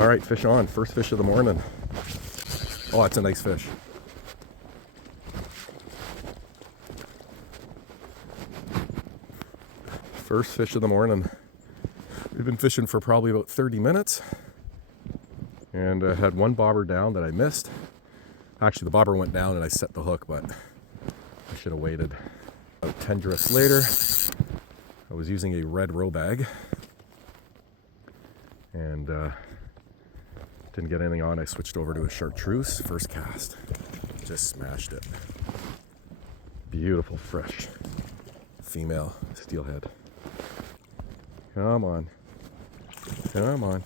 All right, fish on. First fish of the morning. Oh, that's a nice fish. First fish of the morning. We've been fishing for probably about 30 minutes. And I had one bobber down that I missed. Actually, the bobber went down and I set the hook, but I should have waited. About 10 drifts later, I was using a red row bag. And didn't get anything on. I switched over to a chartreuse. First cast. Just smashed it. Beautiful, fresh female steelhead. Come on. Come on.